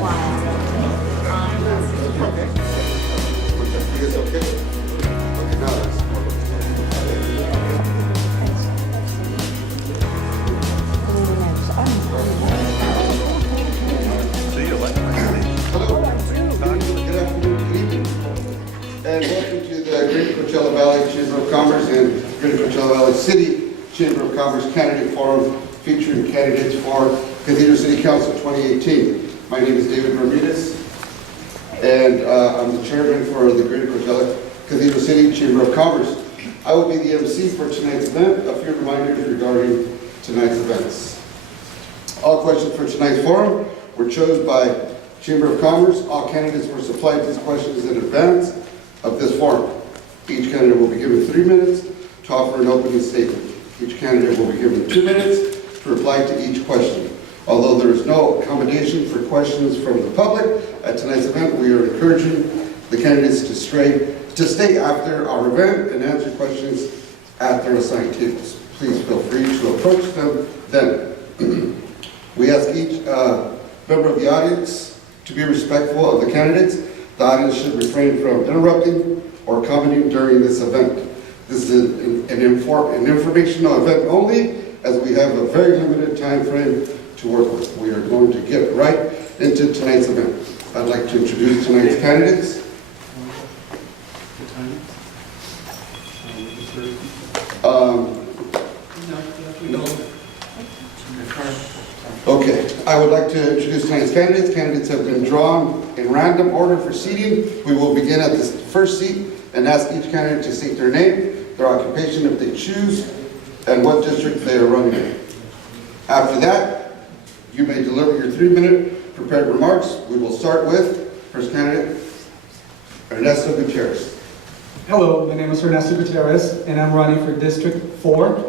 And welcome to the Greater Coachella Valley Chamber of Commerce and Greater Coachella Valley City Chamber of Commerce Candidate Forum featuring candidates for Cathedral City Council 2018. My name is David Bermudez, and I'm the chairman for the Greater Coachella Cathedral City Chamber of Commerce. I will be the MC for tonight's event. A few reminders regarding tonight's events. All questions for tonight's forum were chosen by Chamber of Commerce. All candidates were supplied these questions in advance of this forum. Each candidate will be given 3 minutes to offer an opening statement. Each candidate will be given 2 minutes to reply to each question. Although there is no accommodation for questions from the public at tonight's event, we are encouraging the candidates to stay after our event and answer questions at their assigned tables. Please feel free to approach them then. We ask each member of the audience to be respectful of the candidates. The audience should refrain from interrupting or commenting during this event. This is an informational event only, as we have a very limited time frame to work with. We are going to get right into tonight's event. I'd like to introduce tonight's candidates. Okay, I would like to introduce tonight's candidates. Candidates have been drawn in random order for seating. We will begin at the first seat and ask each candidate to state their name, their occupation if they choose, and what district they are running in. After that, you may deliver your 3-minute prepared remarks. We will start with first candidate, Ernesto Gutierrez. Hello, my name is Ernesto Gutierrez, and I'm running for District 4.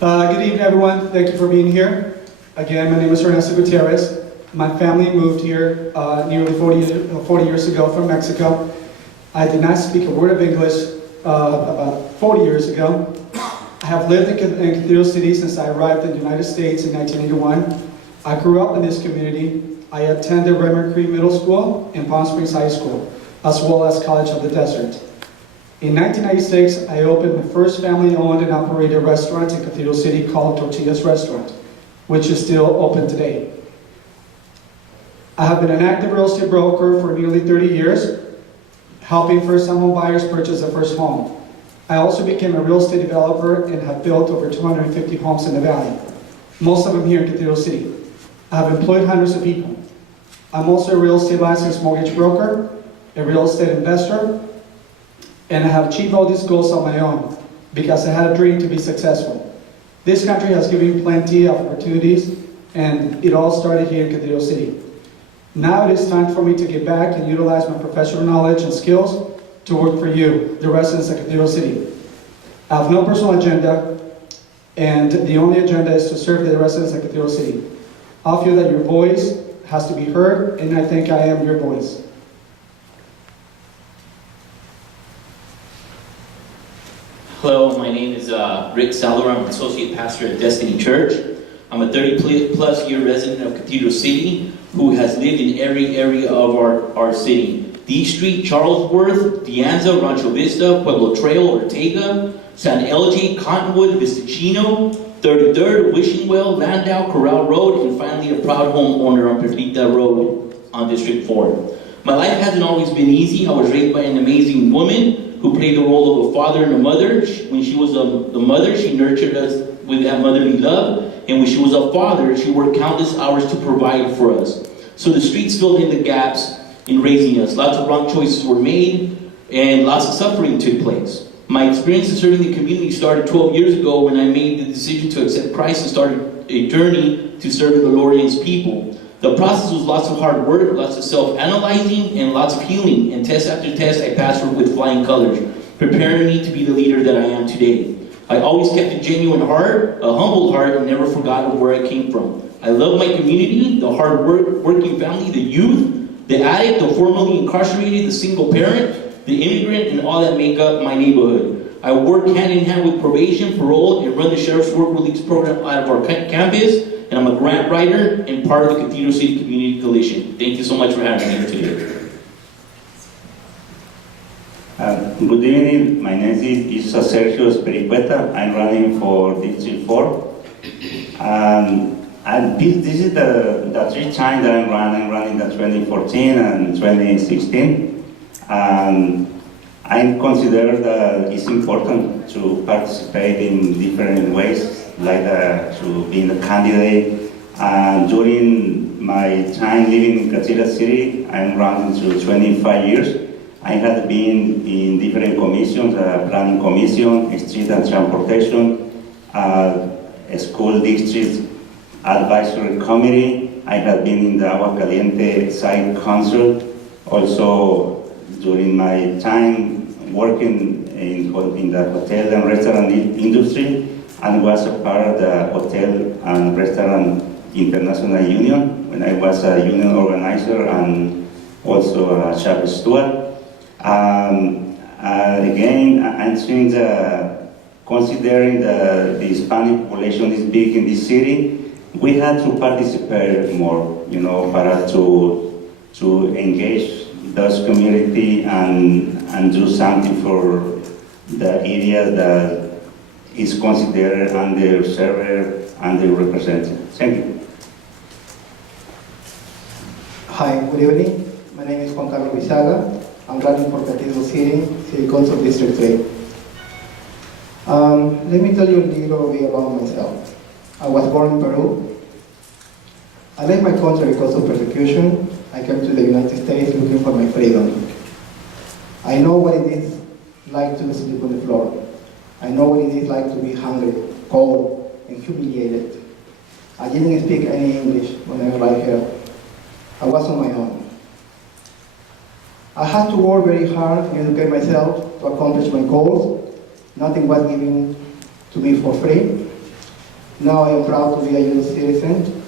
Good evening, everyone. Thank you for being here. Again, my name is Ernesto Gutierrez. My family moved here nearly 40 years ago from Mexico. I did not speak a word of English about 40 years ago. I have lived in Cathedral City since I arrived in the United States in 1981. I grew up in this community. I attended Raymond Creek Middle School and Palm Springs High School, as well as College of the Desert. In 1996, I opened the first family-owned and operated restaurant in Cathedral City called Tortillas Restaurant, which is still open today. I have been an active real estate broker for nearly 30 years, helping first-time home buyers purchase their first home. I also became a real estate developer and have built over 250 homes in the valley, most of them here in Cathedral City. I have employed hundreds of people. I'm also a real estate licensed mortgage broker, a real estate investor, and I have achieved all these goals on my own because I had a dream to be successful. This country has given me plenty of opportunities, and it all started here in Cathedral City. Now it is time for me to get back and utilize my professional knowledge and skills to work for you, the residents of Cathedral City. I have no personal agenda, and the only agenda is to serve the residents of Cathedral City. I feel that your voice has to be heard, and I think I am your voice. Hello, my name is Rick Salor. I'm an associate pastor at Destiny Church. I'm a 30-plus year resident of Cathedral City who has lived in every area of our city. D Street, Charlesworth, Dianza, Rancho Vista, Pueblo Trail, Ortega, San Elge, Cottonwood, Vistachino, 33rd, Wishing Well, Landau, Corral Road, and finally a proud homeowner on Pepita Road on District 4. My life hasn't always been easy. I was raised by an amazing woman who played the role of a father and a mother. When she was the mother, she nurtured us with that motherly love. And when she was a father, she worked countless hours to provide for us. So the streets filled in the gaps in raising us. Lots of wrong choices were made, and lots of suffering took place. My experience in serving the community started 12 years ago when I made the decision to accept Christ and started a journey to serving the Lord and His people. The process was lots of hard work, lots of self-analyzing, and lots of healing. And test after test, I passed with flying colors, preparing me to be the leader that I am today. I always kept a genuine heart, a humble heart, and never forgotten where I came from. I love my community, the hard-working family, the youth, the addict, the formerly incarcerated, the single parent, the immigrant, and all that make up my neighborhood. I work hand in hand with probation, parole, and run the Sheriff's Work Release Program out of our campus, and I'm a grant writer and part of the Cathedral City Community Coalition. Thank you so much for having me here today. Good evening, my name is Sergio Espericueta. I'm running for District 4. And this is the 3 times that I'm running the 2014 and 2016. I consider that it's important to participate in different ways, like to being a candidate. And during my time living in Cathedral City, I'm running to 25 years. I have been in different commissions, planning commission, street and transportation, school district advisory committee. I have been in the Agua Caliente site council. Also, during my time working in the hotel and restaurant industry, and was a part of the Hotel and Restaurant International Union when I was a union organizer and also a chef steward. Again, I'm seeing considering the Hispanic population is big in this city, we had to participate more, para to engage those community and do something for the area that is considered underserved, underrepresented. Thank you. Hi, good evening. My name is Juan Carlos Vizaga. I'm running for Cathedral City, City Council District 3. Let me tell you a little bit about myself. I was born in Peru. I left my country because of persecution. I came to the United States looking for my freedom. I know what it is like to sleep on the floor. I know what it is like to be hungry, cold, and humiliated. I didn't speak any English when I arrived here. I was on my own. I had to work very hard and educate myself to accomplish my goals. Nothing was given to me for free. Now I am proud to be a U.S. citizen,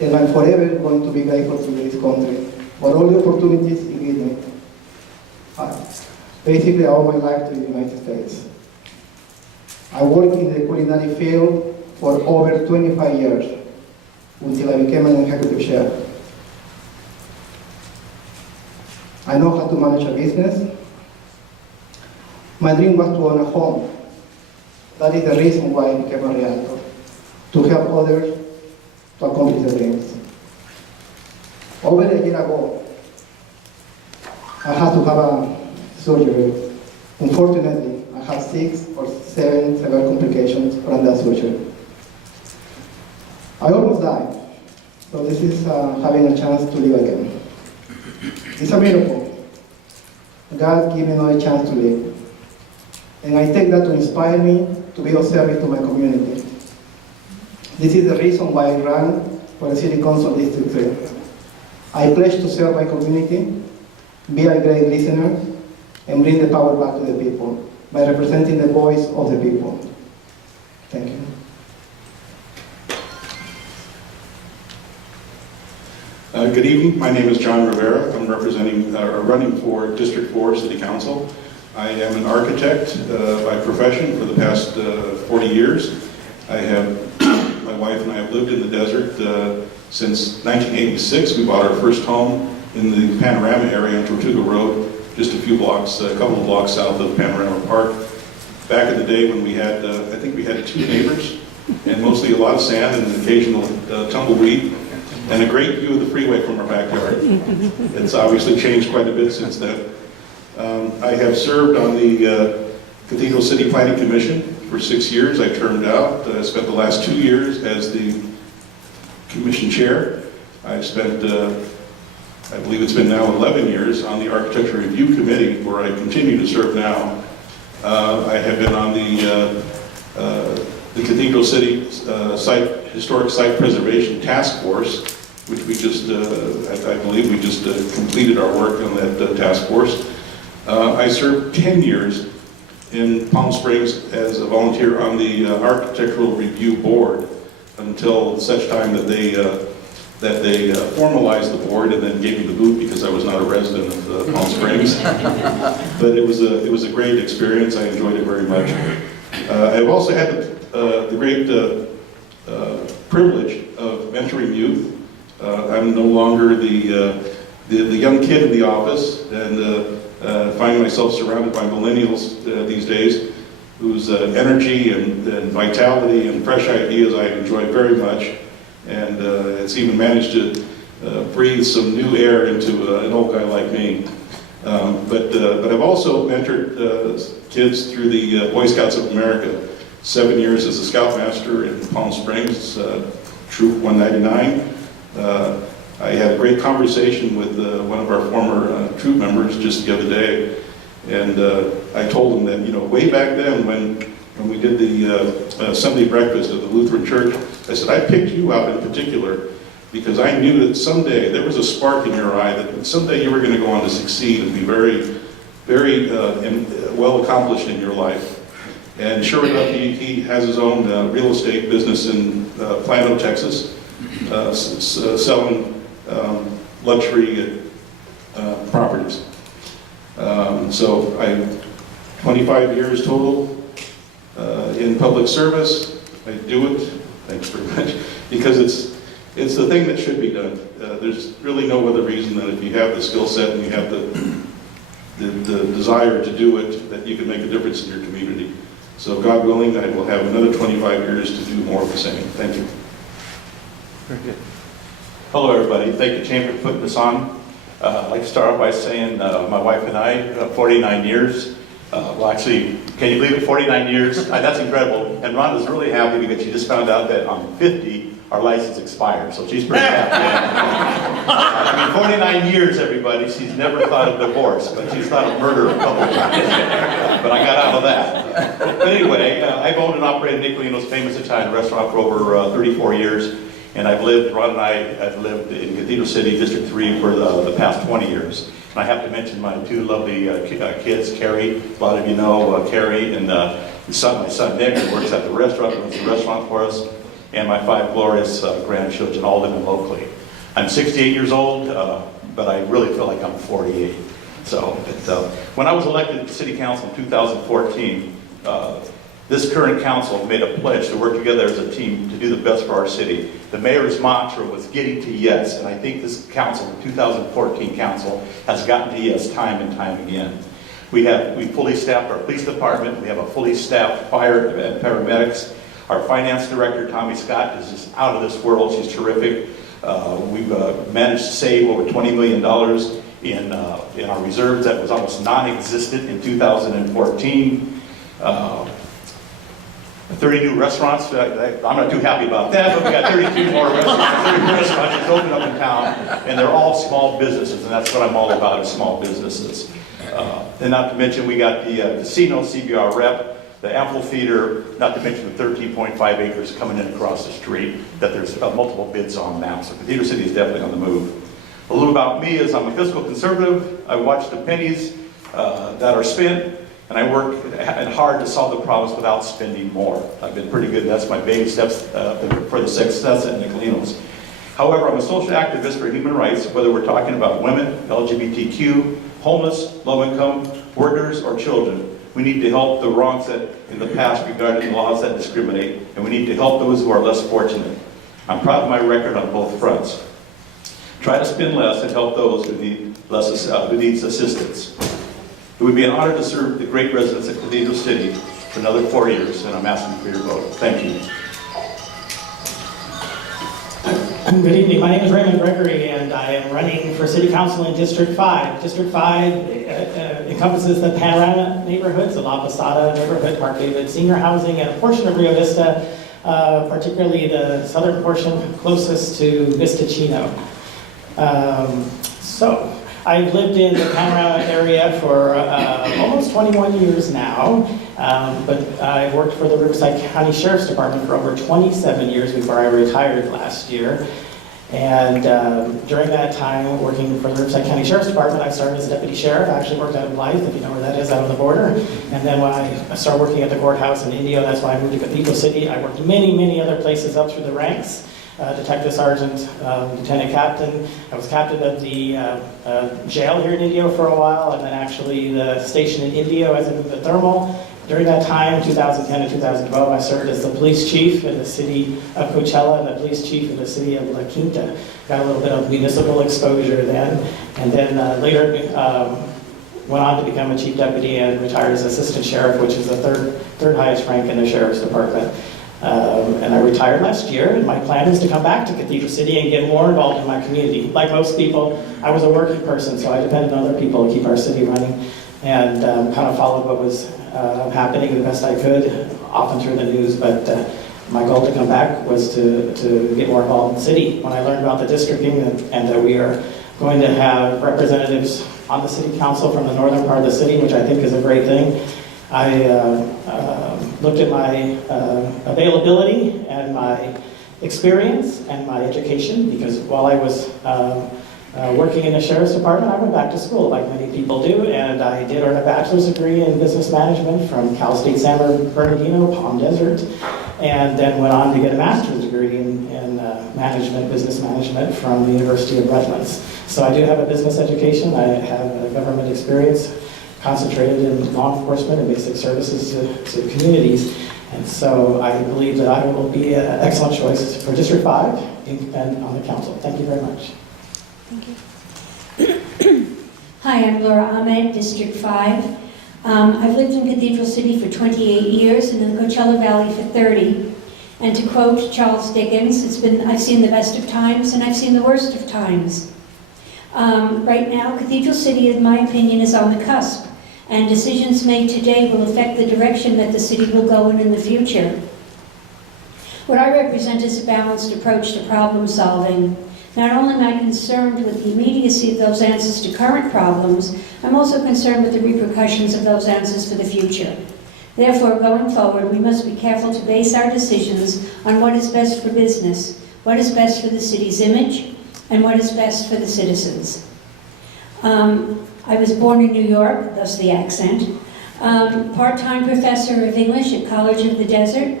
and I'm forever going to be grateful to this country for all the opportunities it gave me. Basically, I owe my life to the United States. I worked in the culinary field for over 25 years until I became an executive chef. I know how to manage a business. My dream was to own a home. That is the reason why I became a realtor, to help others to accomplish their dreams. Over a year ago, I had to have a surgery. Unfortunately, I had 6 or 7 severe complications from that surgery. I almost died, so this is having a chance to live again. It's a miracle. God gave me another chance to live. And I take that to inspire me to be of service to my community. This is the reason why I ran for the City Council District 3. I pledge to serve my community, be a great listener, and bring the power back to the people by representing the voice of the people. Thank you. Good evening. My name is John Rivera. I'm running for District 4 City Council. I am an architect by profession for the past 40 years. My wife and I have lived in the desert since 1986. We bought our first home in the Panorama area on Tortuga Road, just a couple of blocks south of Panorama Park. Back in the day when we had, I think we had 2 neighbors, and mostly a lot of sand and an occasional tumbleweed, and a great view of the freeway from our backyard. It's obviously changed quite a bit since then. I have served on the Cathedral City Planning Commission for 6 years. I termed out. I spent the last 2 years as the commission chair. I've spent, I believe it's been now 11 years on the Architecture Review Committee, where I continue to serve now. I have been on the Cathedral City Historic Site Preservation Task Force, which we just, I believe we just completed our work on that task force. I served 10 years in Palm Springs as a volunteer on the Architectural Review Board until such time that that they formalized the board and then gave me the boot because I was not a resident of Palm Springs. But it was a great experience. I enjoyed it very much. I've also had the great privilege of mentoring youth. I'm no longer the young kid in the office, and find myself surrounded by millennials these days, whose energy and vitality and fresh ideas I enjoy very much. And it's even managed to breathe some new air into an old guy like me. But I've also mentored kids through the Boy Scouts of America. 7 years as a Scoutmaster in Palm Springs, Troop 199. I had a great conversation with one of our former troop members just the other day, and I told him that, you know, way back then when we did the Sunday breakfast at the Lutheran Church, I said, I picked you out in particular because I knew that someday there was a spark in your eye that someday you were going to go on to succeed and be very, very well accomplished in your life. And sure enough, he has his own real estate business in Plano, Texas, selling luxury properties. So I 25 years total in public service. I do it, thanks very much, because it's the thing that should be done. There's really no other reason than if you have the skill set and you have the desire to do it, that you can make a difference in your community. So God willing, I will have another 25 years to do more of the same. Thank you. Very good. Hello, everybody. Thank you, Chamber, for putting this on. I'd like to start off by saying my wife and I, 49 years. Well, actually, can you believe it? 49 years. That's incredible. And Rhonda's really happy because she just found out that on 50, our license expired. So she's pretty happy. I mean, 49 years, everybody. She's never thought of divorce, but she's thought of murder a couple times. But I got out of that. But anyway, I've owned and operated Nicolino's famous Italian restaurant for over 34 years. And Ron and I have lived in Cathedral City, District 3 for the past 20 years. And I have to mention my two lovely kids, Carrie, a lot of you know Carrie, and my son Nick, who works at the restaurant, runs the restaurant for us, and my 5 glorious grandchildren, all living locally. I'm 68 years old, but I really feel like I'm 48. So when I was elected to City Council in 2014, this current council made a pledge to work together as a team to do the best for our city. The mayor's mantra was getting to yes, and I think this council, the 2014 council, has gotten to yes time and time again. We fully staffed our police department. We have a fully staffed fire and paramedics. Our finance director, Tommy Scott, is just out of this world. She's terrific. We've managed to save over $20 million in our reserves that was almost non-existent in 2014. 30 new restaurants. I'm not too happy about that, but we got 32 more restaurants. 30 restaurants just opened up in town, and they're all small businesses, and that's what I'm all about, is small businesses. And not to mention, we got the casino CBR rep, the amphitheater, not to mention the 13.5 acres coming in across the street that there's multiple bids on now. So Cathedral City is definitely on the move. A little about me is I'm a fiscal conservative. I watch the pennies that are spent, and I work hard to solve the problems without spending more. I've been pretty good. That's my baby steps for the success at Nicolino's. However, I'm a social activist for human rights, whether we're talking about women, LGBTQ, homeless, low income, workers, or children. We need to help the wrongs that in the past regarding laws that discriminate, and we need to help those who are less fortunate. I'm proud of my record on both fronts. Try to spend less and help those who need who needs assistance. It would be an honor to serve the great residents of Cathedral City for another 4 years, and I'm asking for your vote. Thank you. Good evening. My name is Raymond Gregory, and I am running for City Council in District 5. District 5 encompasses the Panorama neighborhoods, the La Posada neighborhood, Park David Senior Housing, and a portion of Rio Vista, particularly the southern portion closest to Vista Chino. So, I've lived in the Panorama area for almost 21 years now, but I've worked for the Riverside County Sheriff's Department for over 27 years before I retired last year. And during that time, working for the Riverside County Sheriff's Department, I started as a deputy sheriff. I actually worked out of Blythe, if you know where that is, out on the border. And then when I started working at the courthouse in Indio, that's why I moved to Cathedral City. I worked many, many other places up through the ranks. detective sergeant, lieutenant captain. I was captain of the jail here in Indio for a while, and then actually the station in Indio as in the thermal. During that time, 2010 and 2012, I served as the police chief in the city of Coachella and the police chief in the city of La Quinta. Got a little bit of municipal exposure then, and then later went on to become a chief deputy and retired as assistant sheriff, which is the third highest rank in the sheriff's department. And I retired last year, and my plan is to come back to Cathedral City and get more involved in my community. Like most people, I was a working person, so I depended on other people to keep our city running, and kind of followed what was happening the best I could, often through the news, but my goal to come back was to get more involved in the city. When I learned about the districting and that we are going to have representatives on the city council from the northern part of the city, which I think is a great thing, I looked at my availability and my experience and my education, because while I was working in the sheriff's department, I went back to school like many people do, and I did earn a bachelor's degree in business management from Cal State San Bernardino, Palm Desert, and then went on to get a master's degree in business management from the University of Redlands. So I do have a business education. I have a government experience concentrated in law enforcement and basic services to communities. And so I believe that I will be an excellent choice for District 5 and on the council. Thank you very much. Thank you. Hi, I'm Laura Ahmed, District 5. I've lived in Cathedral City for 28 years and in the Coachella Valley for 30. And to quote Charles Dickens, I've seen the best of times and I've seen the worst of times. Right now, Cathedral City, in my opinion, is on the cusp, and decisions made today will affect the direction that the city will go in the future. What I represent is a balanced approach to problem solving. Not only am I concerned with the immediacy of those answers to current problems, I'm also concerned with the repercussions of those answers for the future. Therefore, going forward, we must be careful to base our decisions on what is best for business, what is best for the city's image, and what is best for the citizens. I was born in New York, thus the accent. Part-time professor of English at College of the Desert.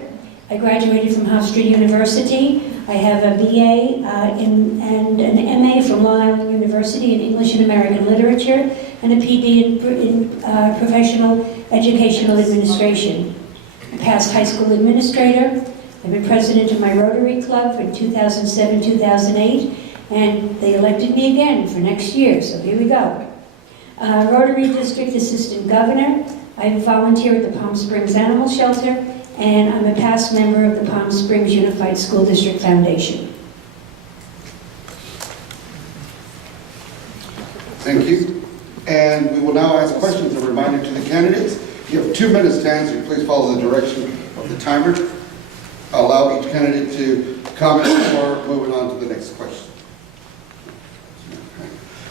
I graduated from Hofstra University. I have a BA and an MA from Long Island University in English and American Literature, and a PD in Professional Educational Administration. I'm a past high school administrator. I've been president of my Rotary Club from 2007-2008, and they elected me again for next year, so here we go. Rotary District Assistant Governor. I volunteer at the Palm Springs Animal Shelter, and I'm a past member of the Palm Springs Unified School District Foundation. Thank you. And we will now ask questions. A reminder to the candidates, you have 2 minutes to answer. Please follow the direction of the timer. Allow each candidate to comment before moving on to the next question.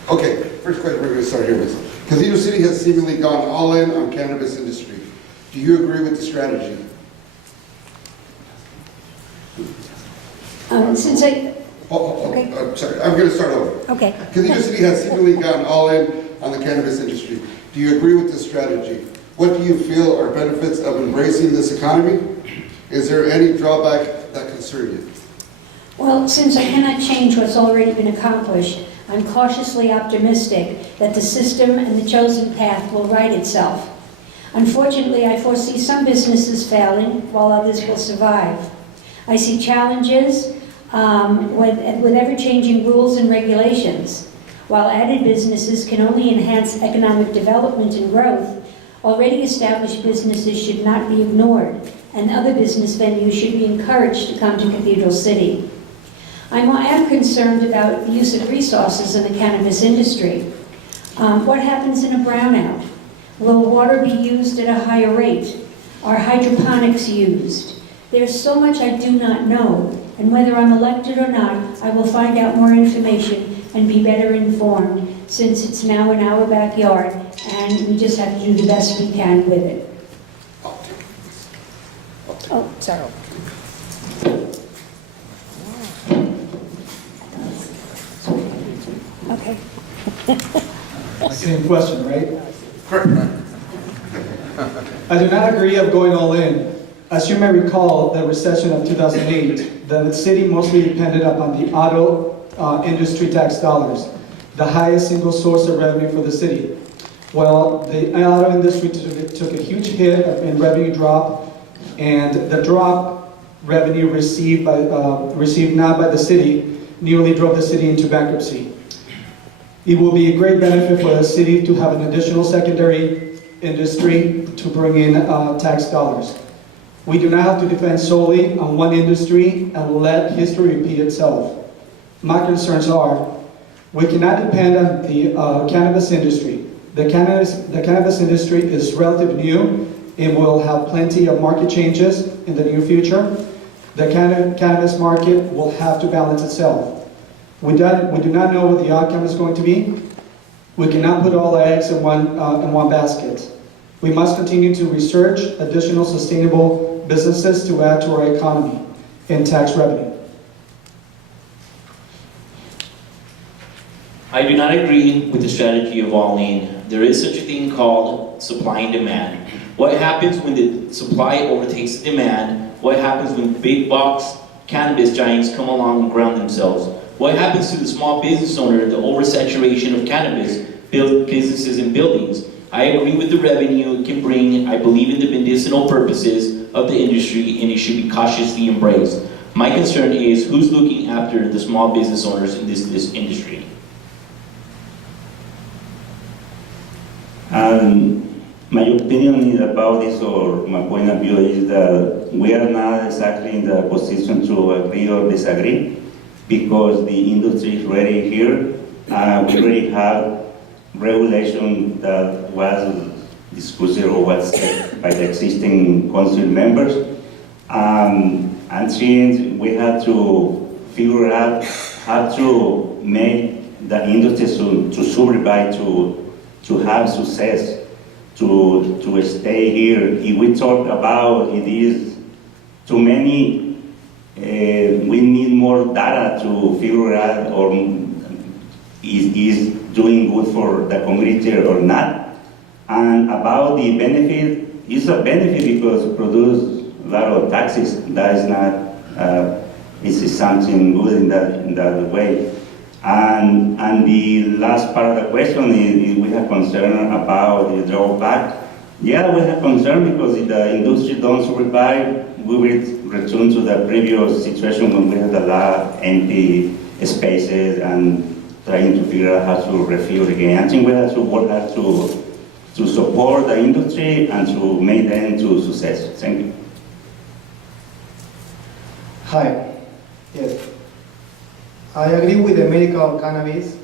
Okay, first question, we're going to start here with Cathedral City has seemingly gone all in on cannabis industry. Do you agree with the strategy? Okay. Sorry, I'm going to start over. Okay. Cathedral City has seemingly gone all in on the cannabis industry. Do you agree with this strategy? What do you feel are benefits of embracing this economy? Is there any drawback that concern you? Well, since I cannot change what's already been accomplished, I'm cautiously optimistic that the system and the chosen path will right itself. Unfortunately, I foresee some businesses failing while others will survive. I see challenges with ever-changing rules and regulations. While added businesses can only enhance economic development and growth, already established businesses should not be ignored, and other business venues should be encouraged to come to Cathedral City. I am concerned about the use of resources in the cannabis industry. What happens in a brownout? Will water be used at a higher rate? Are hydroponics used? There's so much I do not know, and whether I'm elected or not, I will find out more information and be better informed, since it's now in our backyard, and we just have to do the best we can with it. Oh, sorry. Okay. Same question, right? Correct. I do not agree of going all in. As you may recall, the recession of 2008, the city mostly depended upon the auto industry tax dollars, the highest single source of revenue for the city. Well, the auto industry took a huge hit in revenue drop, and the drop revenue received not by the city nearly drove the city into bankruptcy. It will be a great benefit for the city to have an additional secondary industry to bring in tax dollars. We do not have to depend solely on one industry and let history repeat itself. My concerns are, we cannot depend on the cannabis industry. The cannabis industry is relatively new. It will have plenty of market changes in the near future. The cannabis market will have to balance itself. We do not know what the outcome is going to be. We cannot put all our eggs in one basket. We must continue to research additional sustainable businesses to add to our economy and tax revenue. I do not agree with the strategy of all in. There is such a thing called supply and demand. What happens when the supply overtakes the demand? What happens when big box cannabis giants come along and ground themselves? What happens to the small business owner, the oversaturation of cannabis, businesses and buildings? I agree with the revenue it can bring. I believe in the medicinal purposes of the industry, and it should be cautiously embraced. My concern is who's looking after the small business owners in this industry. My opinion is about this, or my point of view is that we are not exactly in the position to agree or disagree, because the industry is already here. We already have regulation that was discussed or was set by the existing council members. And since we have to figure out how to make the industry to survive, to have success, to stay here. If we talk about it is too many, we need more data to figure out or is doing good for the community or not. And about the benefit, it's a benefit because it produces a lot of taxes. That is not, it's something good in that way. And the last part of the question is we have concern about the drawback. Yeah, we have concern because if the industry don't survive, we will return to the previous situation when we had a lot of empty spaces and trying to figure out how to refill again. I think we have to work hard to support the industry and to make them to success. Thank you. Hi. Yes. I agree with the medical cannabis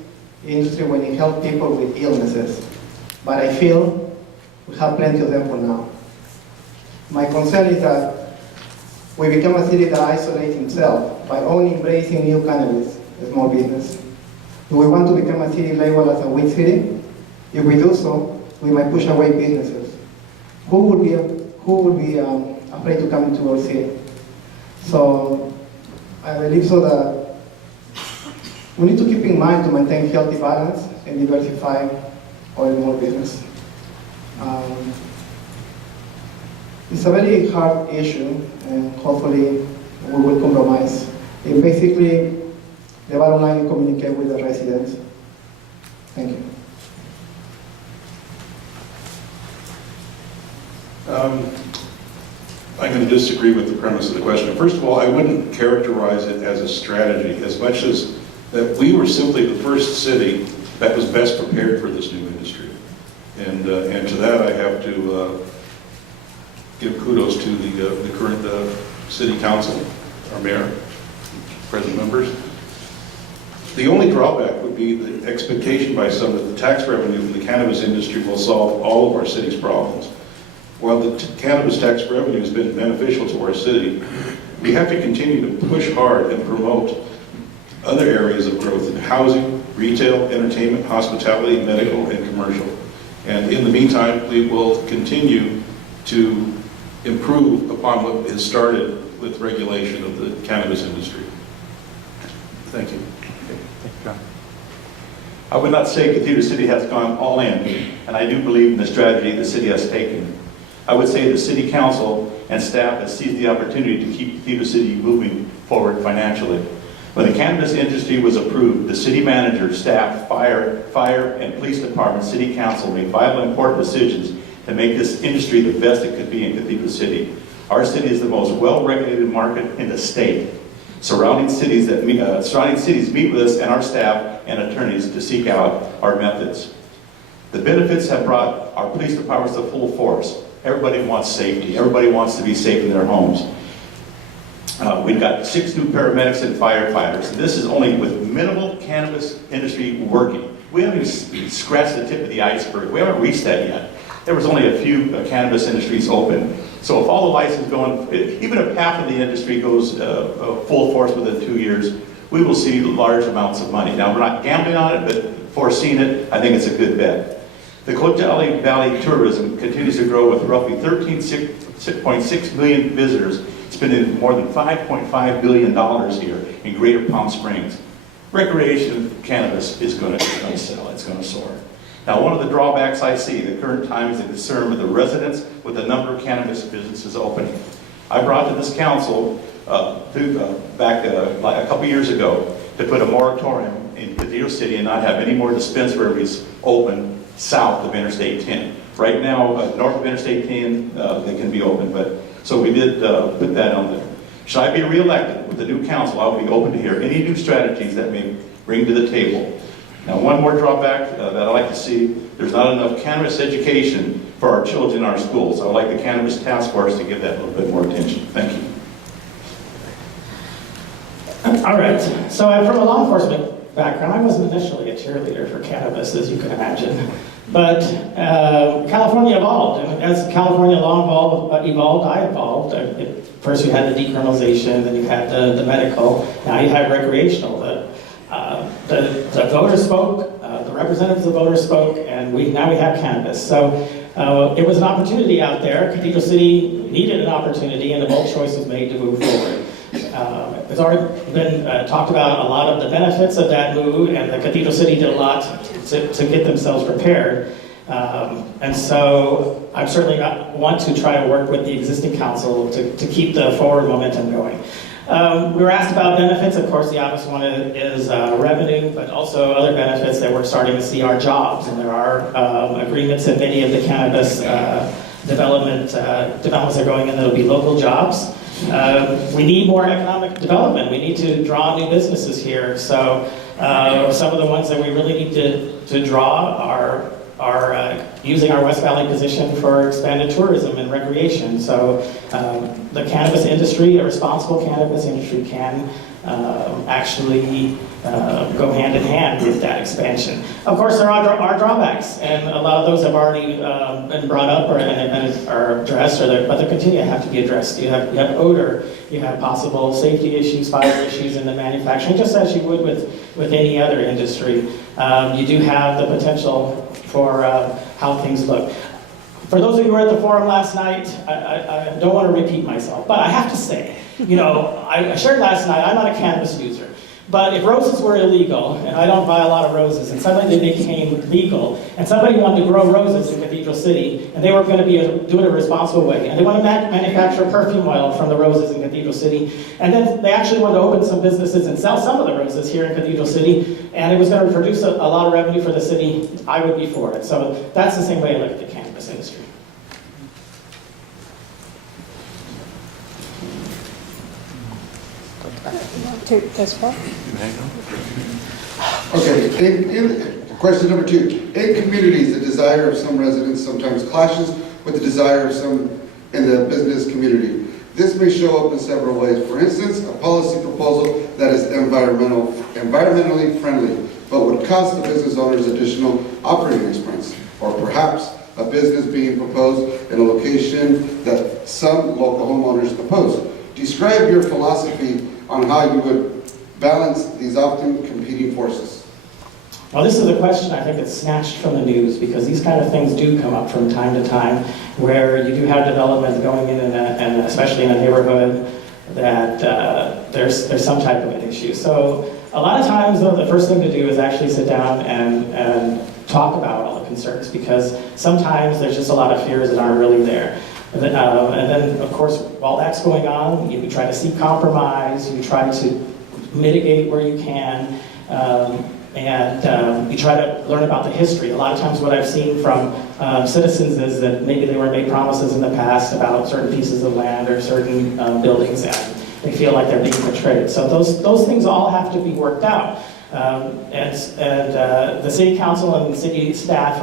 industry when it helps people with illnesses, but I feel we have plenty of them for now. My concern is that we become a city that isolates itself by only embracing new cannabis, a small business. Do we want to become a city labeled as a weed city? If we do so, we might push away businesses. Who would be afraid to come into our city? So I believe so that we need to keep in mind to maintain healthy balance and diversify our small business. It's a very hard issue, and hopefully we will compromise. And basically, the bottom line is communicate with the residents. Thank you. I'm going to disagree with the premise of the question. First of all, I wouldn't characterize it as a strategy as much as that we were simply the first city that was best prepared for this new industry. And to that I have to give kudos to the current city council, our mayor, present members. The only drawback would be the expectation by some that the tax revenue from the cannabis industry will solve all of our city's problems. While the cannabis tax revenue has been beneficial to our city, we have to continue to push hard and promote other areas of growth in housing, retail, entertainment, hospitality, medical, and commercial. And in the meantime, we will continue to improve upon what has started with regulation of the cannabis industry. Thank you. Thank you, John. I would not say Cathedral City has gone all in, and I do believe in the strategy the city has taken. I would say the city council and staff has seized the opportunity to keep Cathedral City moving forward financially. When the cannabis industry was approved, the city manager, staff, fire and police department, city council made vital important decisions to make this industry the best it could be in Cathedral City. Our city is the most well-regulated market in the state. Surrounding cities meet with us and our staff and attorneys to seek out our methods. The benefits have brought our police departments to full force. Everybody wants safety. Everybody wants to be safe in their homes. We've got 6 new paramedics and firefighters. This is only with minimal cannabis industry working. We haven't even scratched the tip of the iceberg. We haven't reached that yet. There was only a few cannabis industries open. So if all the licenses go in, even if half of the industry goes full force within 2 years, we will see large amounts of money. Now, we're not gambling on it, but foreseeing it, I think it's a good bet. The Coachella Valley tourism continues to grow with roughly 13.6 million visitors, spending more than $5.5 billion here in Greater Palm Springs. Recreation cannabis is going to sell, it's going to soar. Now, one of the drawbacks I see at the current time is the concern with the residents with the number of cannabis businesses opening. I brought to this council back a couple years ago to put a moratorium in Cathedral City and not have any more dispensaries open south of Interstate 10. Right now, north of Interstate 10, they can be open, but so we did put that on there. Should I be reelected with the new council, I will be open to hear any new strategies that may bring to the table. Now, one more drawback that I like to see, there's not enough cannabis education for our children in our schools. I would like the Cannabis Task Force to give that a little bit more attention. Thank you. All right, so I'm from a law enforcement background. I wasn't initially a cheerleader for cannabis, as you can imagine. But California evolved, and as California law evolved, I evolved. First you had the decriminalization, then you had the medical, now you have recreational. The voters spoke, the representatives of the voters spoke, and now we have cannabis. So it was an opportunity out there. Cathedral City needed an opportunity, and a bold choice was made to move forward. It's already been talked about a lot of the benefits of that move, and the Cathedral City did a lot to get themselves prepared. And so I certainly want to try to work with the existing council to keep the forward momentum going. We were asked about benefits. Of course, the obvious one is revenue, but also other benefits that we're starting to see are jobs. And there are agreements in many of the cannabis developments are going in that'll be local jobs. We need more economic development. We need to draw new businesses here. So some of the ones that we really need to draw are using our West Valley position for expanded tourism and recreation. So the cannabis industry, a responsible cannabis industry, can actually go hand in hand with that expansion. Of course, there are drawbacks, and a lot of those have already been brought up and are addressed, but they continue to have to be addressed. You have odor, you have possible safety issues, fire issues in the manufacturing, just as you would with any other industry. You do have the potential for how things look. For those of you who were at the forum last night, I don't want to repeat myself, but I have to say, I shared last night, I'm not a cannabis user, but if roses were illegal, and I don't buy a lot of roses, and suddenly they became legal, and somebody wanted to grow roses in Cathedral City, and they were going to do it a responsible way, and they want to manufacture perfume oil from the roses in Cathedral City, and then they actually wanted to open some businesses and sell some of the roses here in Cathedral City, and it was going to produce a lot of revenue for the city, I would be for it. So that's the same way I look at the cannabis industry. Okay, question number 2. In communities, the desire of some residents sometimes clashes with the desire of some in the business community. This may show up in several ways. For instance, a policy proposal that is environmentally friendly, but would cost the business owners additional operating expense. Or perhaps a business being proposed in a location that some local homeowners oppose. Describe your philosophy on how you would balance these often competing forces. Well, this is a question I think that's snatched from the news, because these kind of things do come up from time to time, where you do have development going in, and especially in a neighborhood that there's some type of an issue. So a lot of times, though, the first thing to do is actually sit down and talk about all the concerns, because sometimes there's just a lot of fears that aren't really there. And then, of course, while that's going on, you try to seek compromise, you try to mitigate where you can, and you try to learn about the history. A lot of times what I've seen from citizens is that maybe they were made promises in the past about certain pieces of land or certain buildings, and they feel like they're being betrayed. So those things all have to be worked out. And the city council and city staff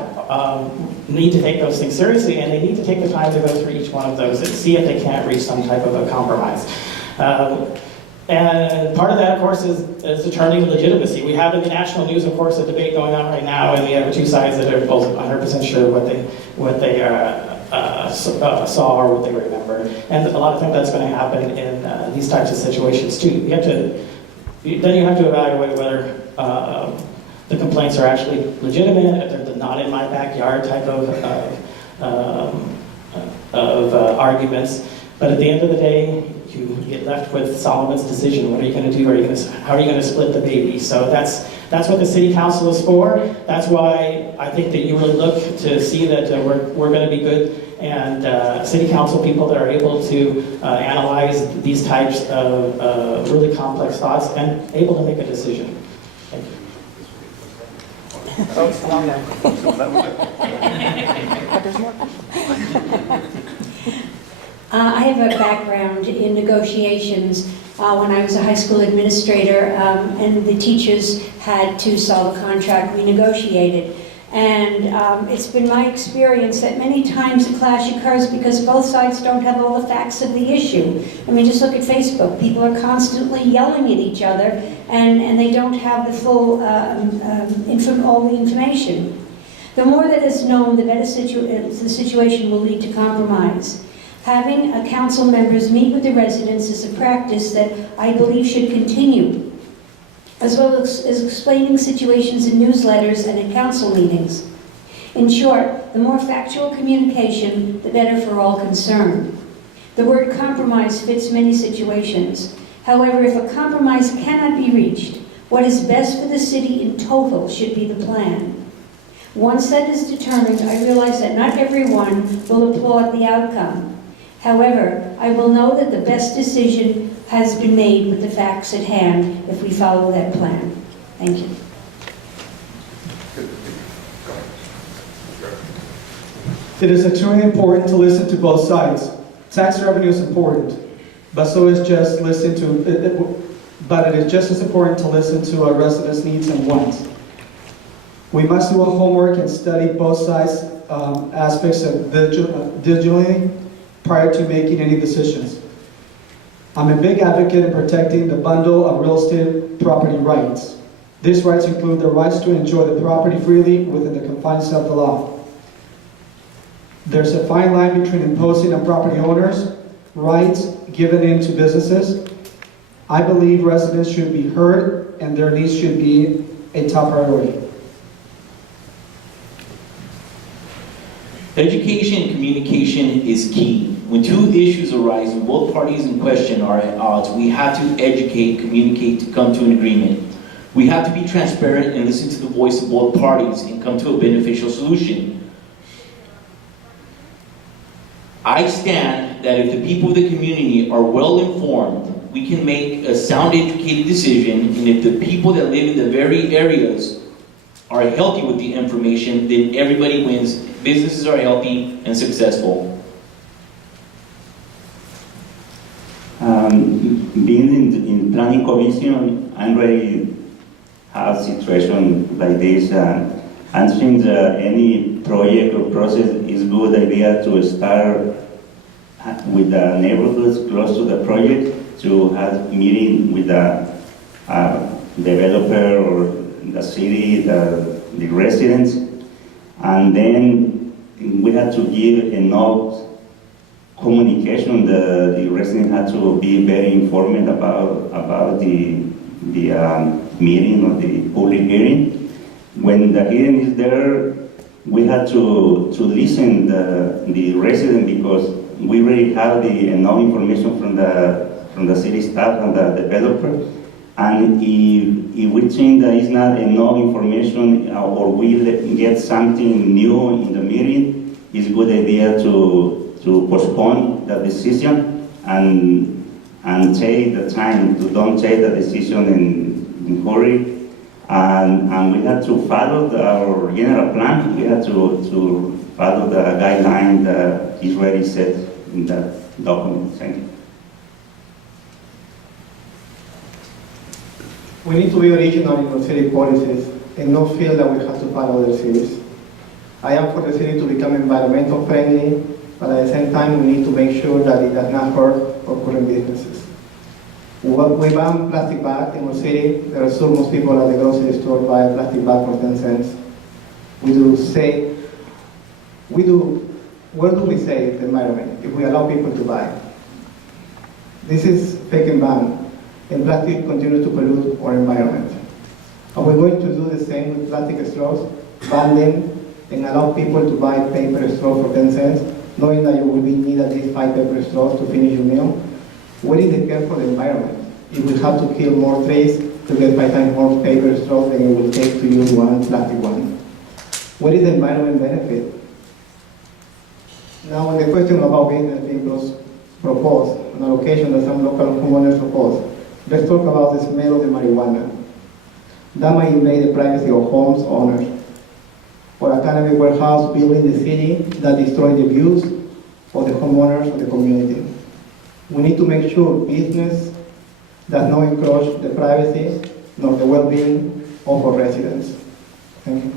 need to take those things seriously, and they need to take the time to go through each one of those and see if they can't reach some type of a compromise. And part of that, of course, is determining legitimacy. We have in the national news, of course, a debate going on right now, and we have two sides that are both 100% sure what they saw or what they remember. And a lot of times that's going to happen in these types of situations too. Then you have to evaluate whether the complaints are actually legitimate, if they're not in my backyard type of arguments. But at the end of the day, you get left with Solomon's decision. What are you going to do? How are you going to split the baby? So that's what the city council is for. That's why I think that you really look to see that we're going to be good and city council people that are able to analyze these types of really complex thoughts and able to make a decision. Thank you. I have a background in negotiations when I was a high school administrator, and the teachers had to solve a contract we negotiated. And it's been my experience that many times a clash occurs because both sides don't have all the facts of the issue. I mean, just look at Facebook. People are constantly yelling at each other, and they don't have the full, all the information. The more that is known, the better the situation will lead to compromise. Having council members meet with the residents is a practice that I believe should continue, as well as explaining situations in newsletters and at council meetings. In short, the more factual communication, the better for all concerned. The word compromise fits many situations. However, if a compromise cannot be reached, what is best for the city in total should be the plan. Once that is determined, I realize that not everyone will applaud the outcome. However, I will know that the best decision has been made with the facts at hand if we follow that plan. Thank you. It is extremely important to listen to both sides. Tax revenue is important, but it is just as important to listen to our residents' needs and wants. We must do our homework and study both sides' aspects digitally prior to making any decisions. I'm a big advocate in protecting the bundle of real estate property rights. These rights include the rights to enjoy the property freely within the confines of the law. There's a fine line between imposing on property owners rights given into businesses. I believe residents should be heard and their needs should be a top priority. Education and communication is key. When two issues arise and both parties in question are at odds, we have to educate, communicate to come to an agreement. We have to be transparent and listen to the voice of both parties and come to a beneficial solution. I stand that if the people of the community are well informed, we can make a sound, educated decision, and if the people that live in the very areas are healthy with the information, then everybody wins. Businesses are healthy and successful. Being in planning commission, I'm ready have situation like this. I think any project or process is good idea to start with the neighborhoods close to the project, to have meeting with the developer or the city, the residents, and then we have to give enough communication. The resident had to be very informed about the meeting or the public hearing. When the hearing is there, we had to listen the resident, because we already have enough information from the city staff and the developer. And if we think there is not enough information or we get something new in the meeting, it's a good idea to to postpone the decision and take the time to don't take the decision in hurry. And we had to follow our general plan. We had to follow the guideline that is already set in that document. Thank you. We need to be original in our city policies and not feel that we have to follow other cities. I am for the city to become environmental friendly, but at the same time we need to make sure that it does not hurt our current businesses. We ban plastic bags in our city. There are still most people at the grocery store buy a plastic bag for 10 cents. Where do we save the environment if we allow people to buy? This is fake and ban, and plastic continues to pollute our environment. Are we going to do the same with plastic straws, ban them, and allow people to buy paper straws for 10 cents, knowing that you will need at least 5 paper straws to finish your meal? What is the care for the environment? If we have to kill more trees to get 5 times more paper straws than it will take to use one plastic one. What is the environment benefit? Now, on the question about business being proposed, an allocation that some local homeowners propose, let's talk about the smell of the marijuana. That might invade the privacy of homes owners, or a cannabis warehouse built in the city that destroys the views of the homeowners of the community. We need to make sure business does not encroach the privacy nor the well-being of our residents. Thank you.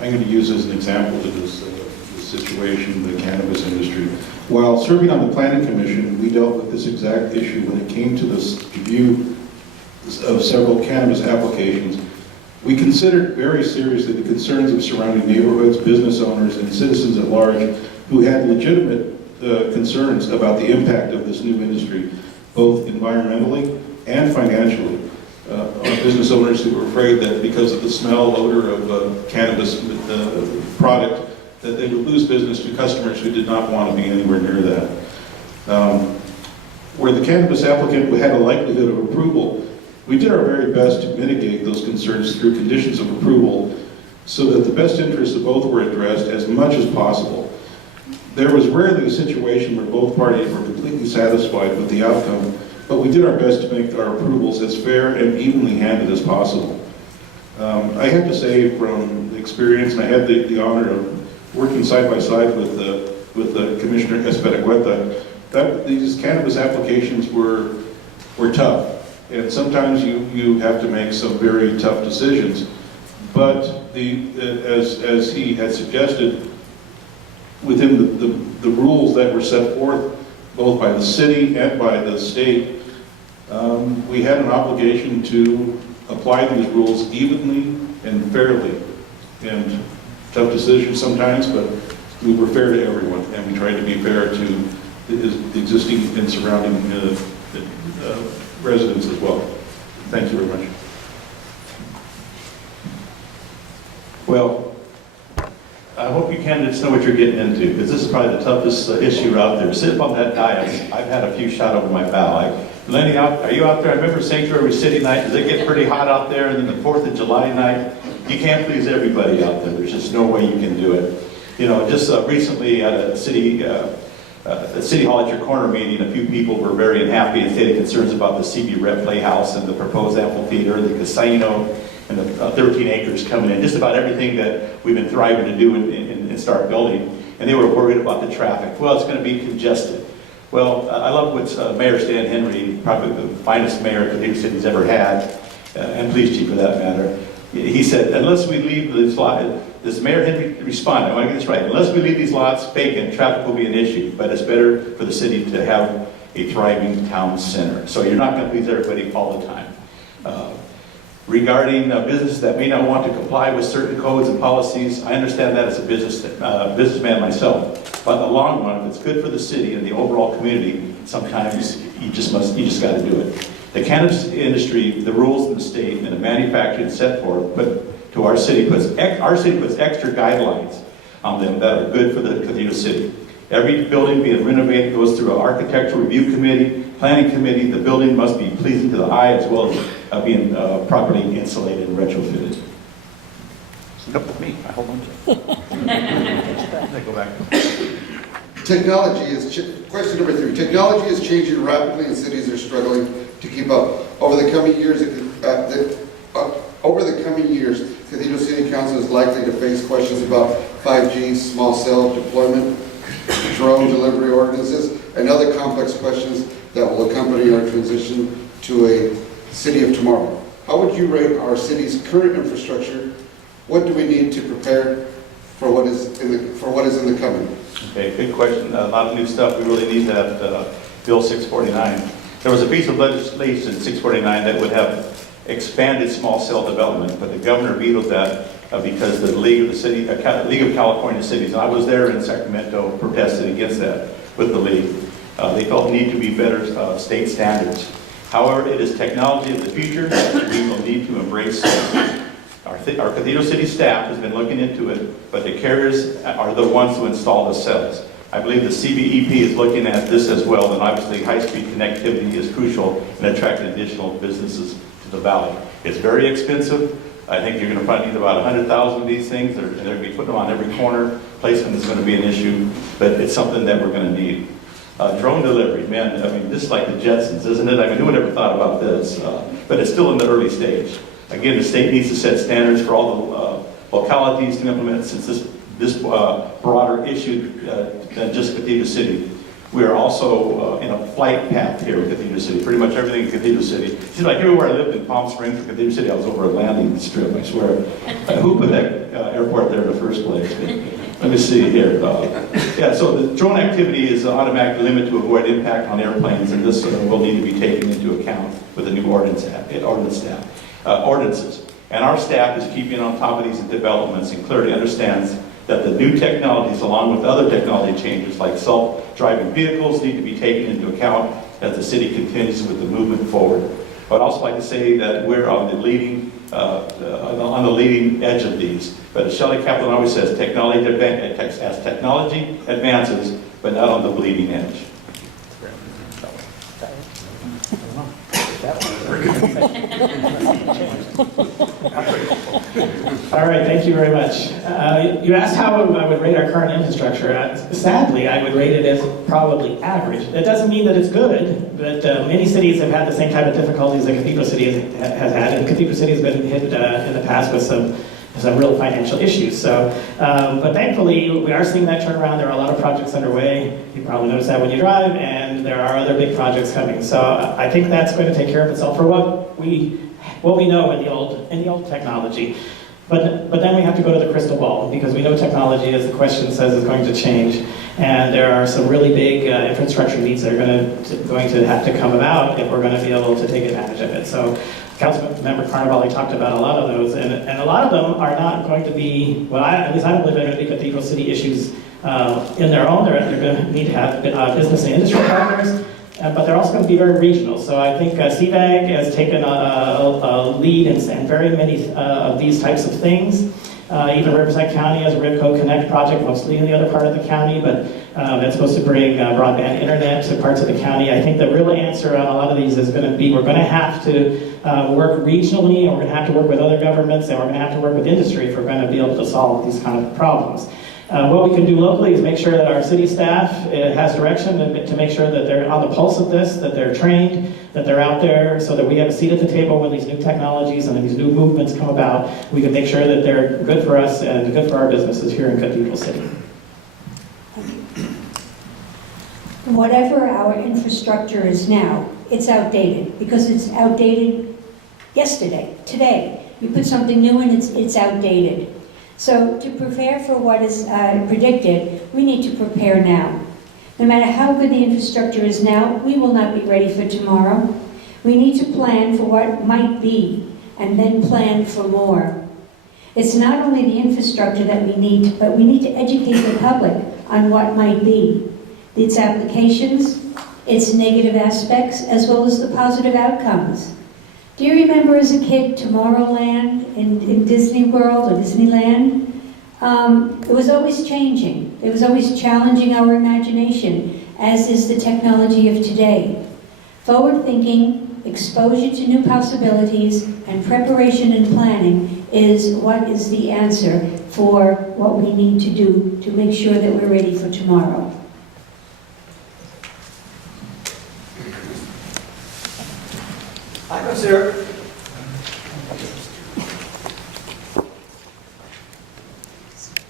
I'm going to use as an example to this situation, the cannabis industry. While serving on the Planning Commission, we dealt with this exact issue when it came to this review of several cannabis applications. We considered very seriously the concerns of surrounding neighborhoods, business owners, and citizens at large who had legitimate concerns about the impact of this new industry, both environmentally and financially. Business owners who were afraid that because of the smell, odor of cannabis product, that they would lose business to customers who did not want to be anywhere near that. Where the cannabis applicant had a likelihood of approval, we did our very best to mitigate those concerns through conditions of approval so that the best interests of both were addressed as much as possible. There was rarely a situation where both parties were completely satisfied with the outcome, but we did our best to make our approvals as fair and evenly handed as possible. I have to say from experience, and I had the honor of working side by side with Commissioner Espericueta, that these cannabis applications were tough. And sometimes you have to make some very tough decisions. But as he had suggested, within the rules that were set forth, both by the city and by the state, we had an obligation to apply these rules evenly and fairly. And tough decisions sometimes, but we were fair to everyone, and we tried to be fair to the existing and surrounding residents as well. Thank you very much. Well, I hope you candidates know what you're getting into, because this is probably the toughest issue out there. Sit up on that dais. I've had a few shot over my bow. Lenny, are you out there? I remember Sanctuary City night. Does it get pretty hot out there? And then the 4th of July night, you can't please everybody out there. There's just no way you can do it. You know, just recently at a city hall at your corner meeting, a few people were very unhappy and stated concerns about the CB Rep Playhouse and the proposed amphitheater, the casino, and the 13 acres coming in, just about everything that we've been thriving to do and start building. And they were worried about the traffic. Well, it's going to be congested. Well, I love what Mayor Stan Henry, probably the finest mayor Cathedral City's ever had, and police chief for that matter, he said, unless we leave these lots, this Mayor Henry responded, I want to get this right, unless we leave these lots vacant, traffic will be an issue, but it's better for the city to have a thriving town center. So you're not going to please everybody all the time. Regarding businesses that may not want to comply with certain codes and policies, I understand that as a businessman myself. But in the long run, if it's good for the city and the overall community, sometimes you just got to do it. The cannabis industry, the rules in the state and the manufacturing set forth, but to our city puts extra guidelines on them that are good for the Cathedral City. Every building being renovated goes through an architectural review committee, planning committee. The building must be pleasing to the eye as well as being properly insulated and retrofitted. Enough with me, I hold on to it. Go back. Technology question number 3. Technology is changing rapidly and cities are struggling to keep up. Over the coming years, Cathedral City Council is likely to face questions about 5G, small cell deployment, drone delivery ordinances, and other complex questions that will accompany our transition to a city of tomorrow. How would you rate our city's current infrastructure? What do we need to prepare for what is in the coming? Okay, good question. A lot of new stuff. We really need that Bill 649. There was a piece of legislation, 649, that would have expanded small cell development, but the governor vetoed that because the League of California Cities, and I was there in Sacramento, protested against that with the league. They felt need to be better state standards. However, it is technology of the future that we will need to embrace. Our Cathedral City staff has been looking into it, but the carriers are the ones who install the cells. I believe the CBEP is looking at this as well, and obviously high-speed connectivity is crucial in attracting additional businesses to the valley. It's very expensive. I think you're going to probably need about 100,000 of these things. They're going to be putting them on every corner. Placement is going to be an issue, but it's something that we're going to need. Drone delivery, man, I mean, this is like the Jetsons, isn't it? I mean, who would ever thought about this? But it's still in the early stage. Again, the state needs to set standards for all the localities to implement, since this broader issue than just Cathedral City. We are also in a flight path here in Cathedral City. Pretty much everything in Cathedral City. Seems like everywhere I lived in Palm Springs or Cathedral City, I was over a landing strip, I swear. Who put that airport there in the first place? Let me see here. Yeah, so the drone activity is automatically limited to avoid impact on airplanes, and this will need to be taken into account with the new ordinances. And our staff is keeping on top of these developments and clearly understands that the new technologies, along with other technology changes like self-driving vehicles, need to be taken into account as the city continues with the movement forward. I'd also like to say that we're on the leading edge of these. But as Shelley Kaplan always says, technology advances, but not on the bleeding edge. All right, thank you very much. You asked how I would rate our current infrastructure. Sadly, I would rate it as probably average. That doesn't mean that it's good, but many cities have had the same type of difficulties that Cathedral City has had, and Cathedral City has been hit in the past with some real financial issues. So, but thankfully, we are seeing that turnaround. There are a lot of projects underway. You probably notice that when you drive, and there are other big projects coming. So I think that's going to take care of itself for what we know in the old technology. But then we have to go to the crystal ball, because we know technology, as the question says, is going to change. And there are some really big infrastructure needs that are going to have to come about if we're going to be able to take advantage of it. So Councilmember Carnevale talked about a lot of those, and a lot of them are not going to be, at least I don't believe they're going to be Cathedral City issues in their own. They're going to need to have business and industry partners, but they're also going to be very regional. So I think CVAG has taken a lead in very many of these types of things. Even Riverside County has a Rivco Connect project, mostly in the other part of the county, but that's supposed to bring broadband internet to parts of the county. I think the real answer on a lot of these is going to be, we're going to have to work regionally, and we're going to have to work with other governments, and we're going to have to work with industry if we're going to be able to solve these kind of problems. What we can do locally is make sure that our city staff has direction, and to make sure that they're on the pulse of this, that they're trained, that they're out there, so that we have a seat at the table when these new technologies and these new movements come about. We can make sure that they're good for us and good for our businesses here in Cathedral City. Whatever our infrastructure is now, it's outdated, because it's outdated yesterday, today. You put something new in, it's outdated. So to prepare for what is predicted, we need to prepare now. No matter how good the infrastructure is now, we will not be ready for tomorrow. We need to plan for what might be, and then plan for more. It's not only the infrastructure that we need, but we need to educate the public on what might be. Its applications, its negative aspects, as well as the positive outcomes. Do you remember as a kid Tomorrowland in Disney World or Disneyland? It was always changing. It was always challenging our imagination, as is the technology of today. Forward-thinking, exposure to new possibilities and preparation and planning is what is the answer for what we need to do to make sure that we're ready for tomorrow.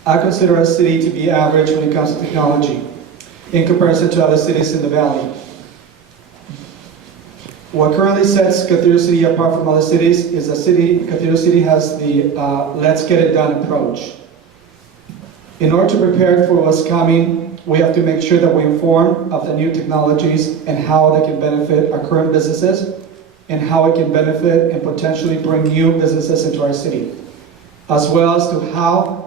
I consider our city to be average when it comes to technology in comparison to other cities in the valley. What currently sets Cathedral City apart from other cities is Cathedral City has the let's get it done approach. In order to prepare for what's coming, we have to make sure that we inform of the new technologies and how they can benefit our current businesses and how it can benefit and potentially bring new businesses into our city, as well as to how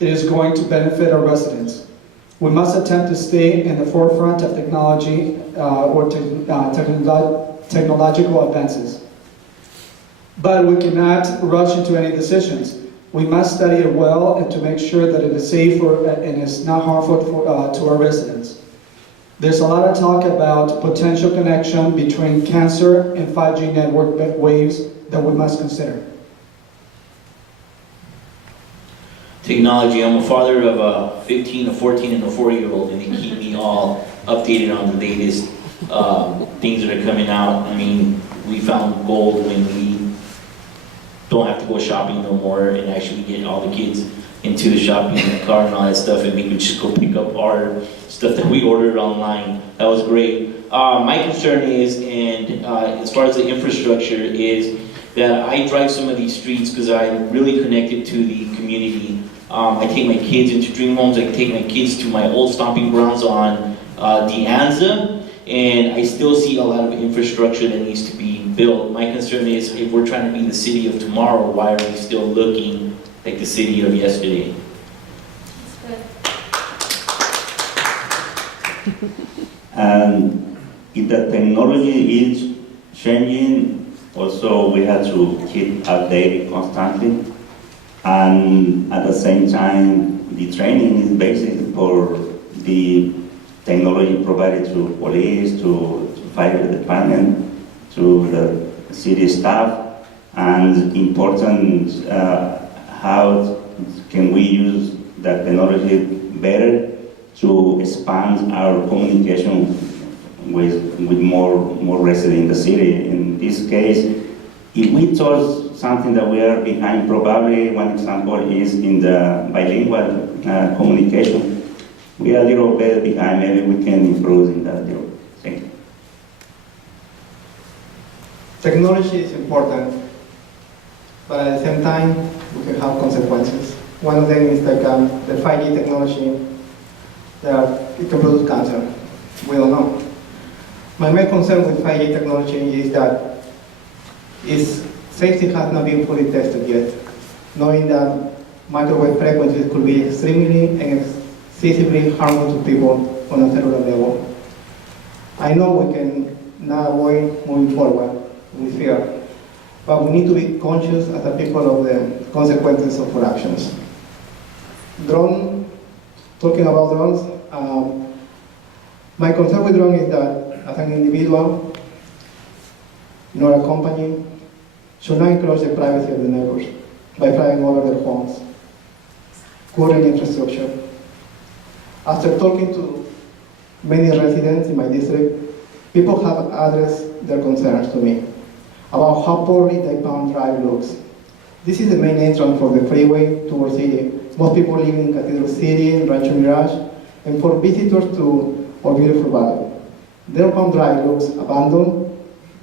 it is going to benefit our residents. We must attempt to stay in the forefront of technology or technological advances. But we cannot rush into any decisions. We must study it well and to make sure that it is safe and is not harmful to our residents. There's a lot of talk about potential connection between cancer and 5G network waves that we must consider. Technology. I'm a father of a 15, a 14, and a 4-year-old, and they keep me all updated on the latest things that are coming out. I mean, we found gold when we don't have to go shopping no more and actually get all the kids into the shopping in the car and all that stuff, and we could just go pick up our stuff that we ordered online. That was great. My concern is, and as far as the infrastructure, is that I drive some of these streets because I'm really connected to the community. I take my kids into dream homes. I take my kids to my old stomping grounds on De Anza, and I still see a lot of infrastructure that needs to be built. My concern is, if we're trying to be the city of tomorrow, why are we still looking like the city of yesterday? And if the technology is changing, also we have to keep updated constantly. And at the same time, the training is basic for the technology provided to police, to fire department, to the city staff, and important how can we use that technology better to expand our communication with more residents in the city. In this case, if we told something that we are behind, probably one example is in the bilingual communication. We are a little bit behind, maybe we can improve in that little thing. Technology is important, but at the same time, we can have consequences. One of them is like the 5G technology, that it can produce cancer. We don't know. My main concern with 5G technology is that its safety has not been fully tested yet, knowing that microwave frequencies could be extremely and excessively harmful to people on a cellular level. I know we can not avoid moving forward with fear, but we need to be conscious as a people of the consequences of our actions. Talking about drones, my concern with drones is that as an individual, nor a company, should not encroach the privacy of the neighbors by flying over their homes, current infrastructure. After talking to many residents in my district, people have addressed their concerns to me about how poorly the Palm Drive looks. This is the main entrance for the freeway to our city. Most people live in Cathedral City, Rancho Mirage, and for visitors to our beautiful valley. Their Palm Drive looks abandoned,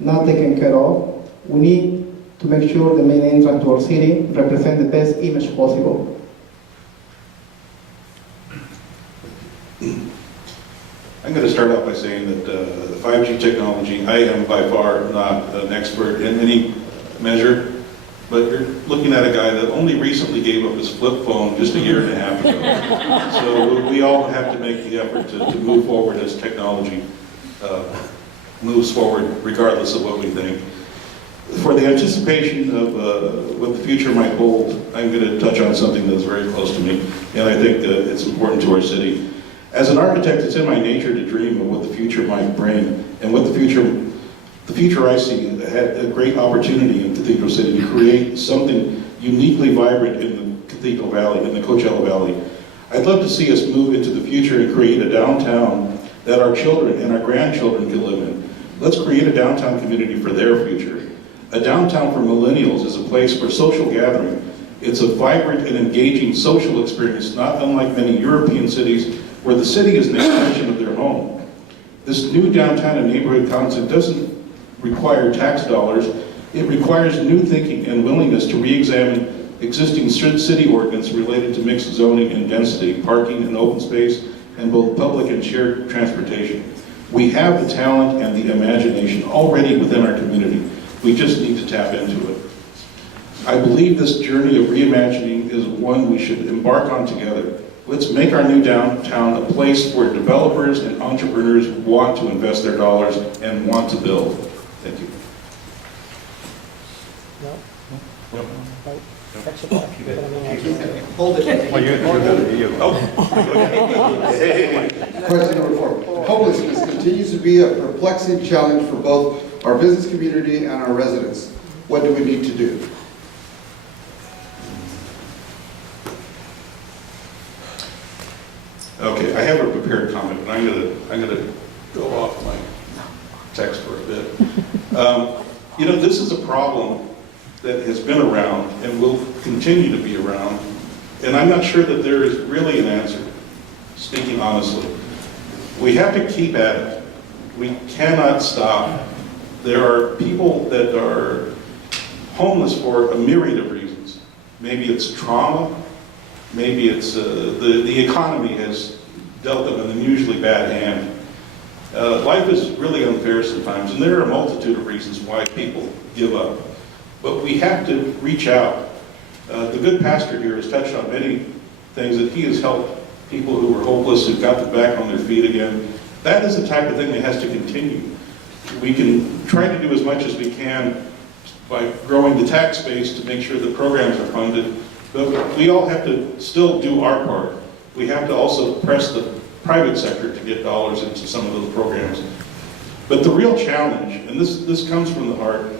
not taken care of. We need to make sure the main entrance to our city represents the best image possible. I'm going to start off by saying that the 5G technology, I am by far not an expert in any measure, but you're looking at a guy that only recently gave up his flip phone just a year and a half ago. So we all have to make the effort to move forward as technology moves forward, regardless of what we think. For the anticipation of what the future might hold, I'm going to touch on something that's very close to me, and I think it's important to our city. As an architect, it's in my nature to dream of what the future might bring and what the future the future I see had a great opportunity in Cathedral City to create something uniquely vibrant in the Cathedral Valley, in the Coachella Valley. I'd love to see us move into the future and create a downtown that our children and our grandchildren can live in. Let's create a downtown community for their future. A downtown for millennials is a place for social gathering. It's a vibrant and engaging social experience, not unlike many European cities where the city is an extension of their home. This new downtown and neighborhood concept doesn't require tax dollars. It requires new thinking and willingness to re-examine existing city ordinance related to mixed zoning and density, parking and open space, and both public and shared transportation. We have the talent and the imagination already within our community. We just need to tap into it. I believe this journey of reimagining is one we should embark on together. Let's make our new downtown a place where developers and entrepreneurs want to invest their dollars and want to build. Thank you. Hold it. Question number 4. Homelessness continues to be a perplexing challenge for both our business community and our residents. What do we need to do? Okay, I have a prepared comment, but I'm gonna go off my text for a bit. You know, this is a problem that has been around and will continue to be around, and I'm not sure that there is really an answer, speaking honestly. We have to keep at it. We cannot stop. There are people that are homeless for a myriad of reasons. Maybe it's trauma, maybe it's the economy has dealt them an unusually bad hand. Life is really unfair sometimes, and there are a multitude of reasons why people give up. But we have to reach out. The good pastor here has touched on many things that he has helped people who were hopeless, who got them back on their feet again. That is the type of thing that has to continue. We can try to do as much as we can by growing the tax base to make sure the programs are funded, but we all have to still do our part. We have to also press the private sector to get dollars into some of those programs. But the real challenge, and this comes from the heart,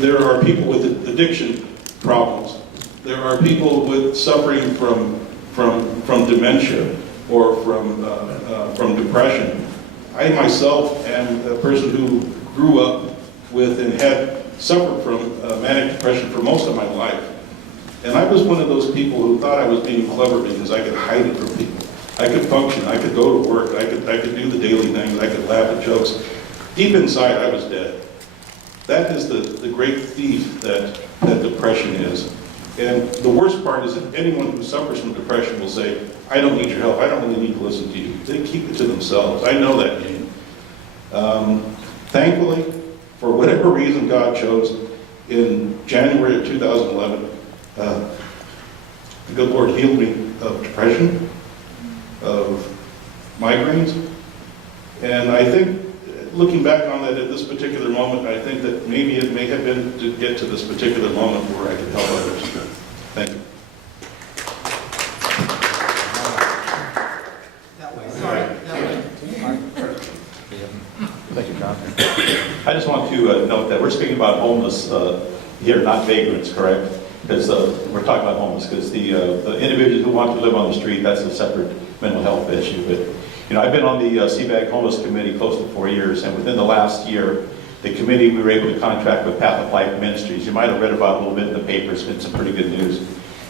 there are people with addiction problems. There are people with suffering from dementia or from depression. I myself am a person who grew up with and had suffered from manic depression for most of my life. And I was one of those people who thought I was being clever because I could hide it from people. I could function, I could go to work, I could do the daily things, I could laugh at jokes. Deep inside, I was dead. That is the great thief that depression is. And the worst part is that anyone who suffers from depression will say, I don't need your help, I don't really need to listen to you. They keep it to themselves. I know that game. Thankfully, for whatever reason God chose, in January of 2011, the good Lord healed me of depression, of migraines, and I think, looking back on that at this particular moment, I think that maybe it may have been to get to this particular moment where I could help others. Thank you. Thank you, John. I just want to note that we're speaking about homeless here, not vagrants, correct? Because we're talking about homeless, because the individuals who want to live on the street, that's a separate mental health issue. But you know, I've been on the CBAG Homeless Committee close to 4 years, and within the last year, the committee, we were able to contract with Path of Life Ministries. You might have read about it a little bit in the papers, it's been some pretty good news.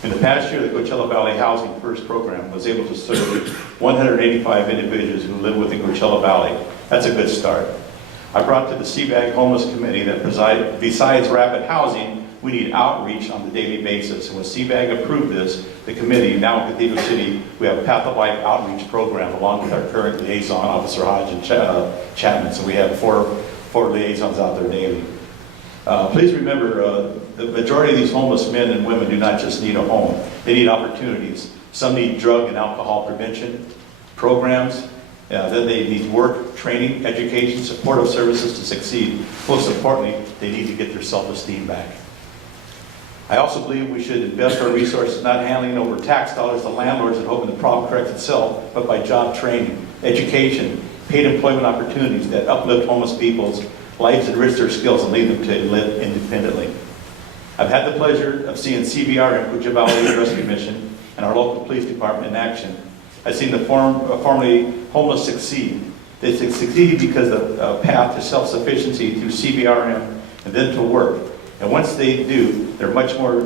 In the past year, the Coachella Valley Housing First program was able to serve 185 individuals who live within Coachella Valley. That's a good start. I brought to the CBAG Homeless Committee that besides rapid housing, we need outreach on a daily basis. And when CBAG approved this, the committee, now in Cathedral City, we have a Path of Life outreach program along with our current liaison, Officer Hodge and Chapman. So we have four liaisons out there daily. Please remember, the majority of these homeless men and women do not just need a home. They need opportunities. Some need drug and alcohol prevention programs. Then they need work, training, education, supportive services to succeed. Most importantly, they need to get their self-esteem back. I also believe we should invest our resources not handing over tax dollars to landlords and hoping the problem corrects itself, but by job training, education, paid employment opportunities that uplift homeless people's lives, enrich their skills, and lead them to live independently. I've had the pleasure of seeing CBR and Coachella Valley Rescue Mission and our local police department in action. I've seen the formerly homeless succeed. They succeed because of a path to self-sufficiency through CBRM and then to work. And once they do, they're much more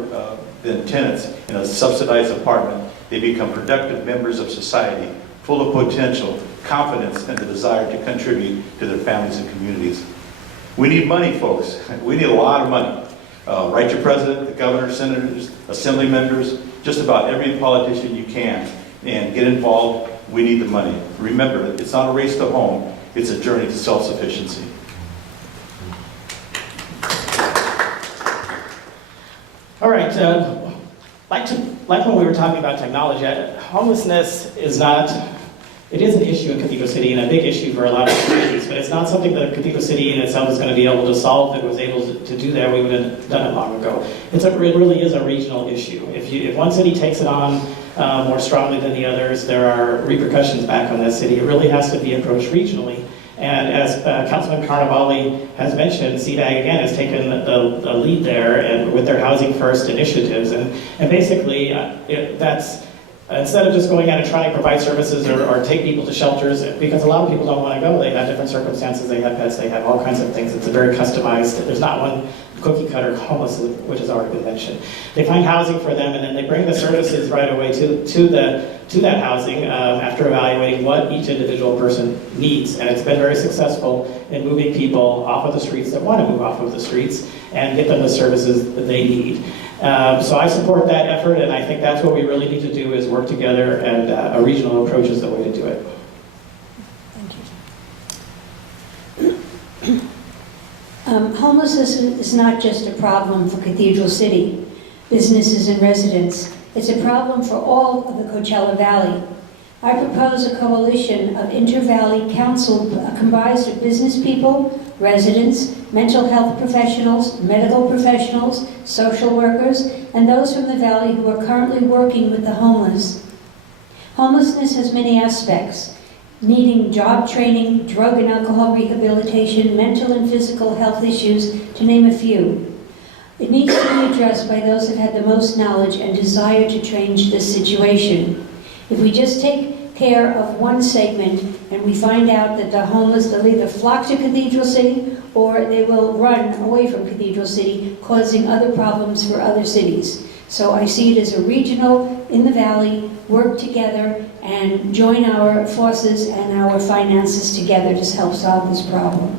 than tenants in a subsidized apartment. They become productive members of society, full of potential, confidence, and the desire to contribute to their families and communities. We need money, folks. We need a lot of money. Write your president, the governor, senators, assembly members, just about every politician you can, and get involved. We need the money. Remember, it's not a race to home, it's a journey to self-sufficiency. All right, like when we were talking about technology, homelessness is not, it is an issue in Cathedral City and a big issue for a lot of communities, but it's not something that Cathedral City in itself is going to be able to solve. If it was able to do that, we would have done it long ago. It really is a regional issue. If one city takes it on more strongly than the others, there are repercussions back on that city. It really has to be approached regionally. And as Councilman Carnevale has mentioned, CDAG again has taken the lead there and with their Housing First initiatives. And basically, that's instead of just going out and trying to provide services or take people to shelters, because a lot of people don't want to go. They have different circumstances, they have pets, they have all kinds of things. It's a very customized, there's not one cookie cutter homeless, which has already been mentioned. They find housing for them and then they bring the services right away to that housing after evaluating what each individual person needs. And it's been very successful in moving people off of the streets that want to move off of the streets and get them the services that they need. So I support that effort, and I think that's what we really need to do is work together, and a regional approach is the way to do it. Thank you. Homelessness is not just a problem for Cathedral City, businesses and residents. It's a problem for all of the Coachella Valley. I propose a coalition of inter-valley council comprised of business people, residents, mental health professionals, medical professionals, social workers, and those from the valley who are currently working with the homeless. Homelessness has many aspects, needing job training, drug and alcohol rehabilitation, mental and physical health issues, to name a few. It needs to be addressed by those that have the most knowledge and desire to change this situation. If we just take care of one segment and we find out that the homeless, they'll either flock to Cathedral City or they will run away from Cathedral City, causing other problems for other cities. So I see it as a regional, in the valley, work together and join our forces and our finances together to help solve this problem.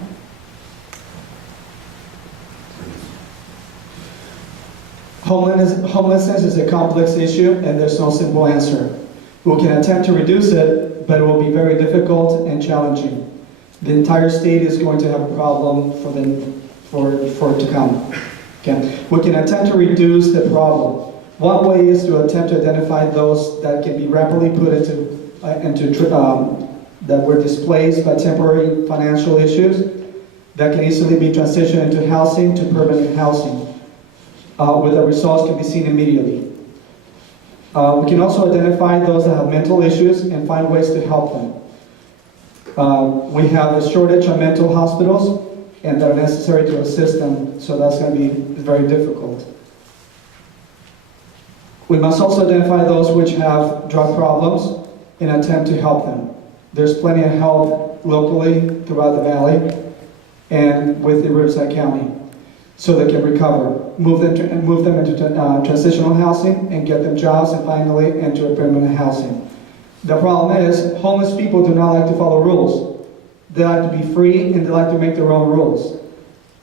Homelessness is a complex issue and there's no simple answer. We can attempt to reduce it, but it will be very difficult and challenging. The entire state is going to have a problem for it to come. Okay. We can attempt to reduce the problem. One way is to attempt to identify those that can be rapidly put that were displaced by temporary financial issues, that can easily be transitioned into housing to permanent housing, where the results can be seen immediately. We can also identify those that have mental issues and find ways to help them. We have a shortage of mental hospitals and that are necessary to assist them, so that's going to be very difficult. We must also identify those which have drug problems and attempt to help them. There's plenty of help locally throughout the valley and with the Riverside County, so they can recover, move them into transitional housing and get them jobs and finally into permanent housing. The problem is, homeless people do not like to follow rules. They like to be free and they like to make their own rules.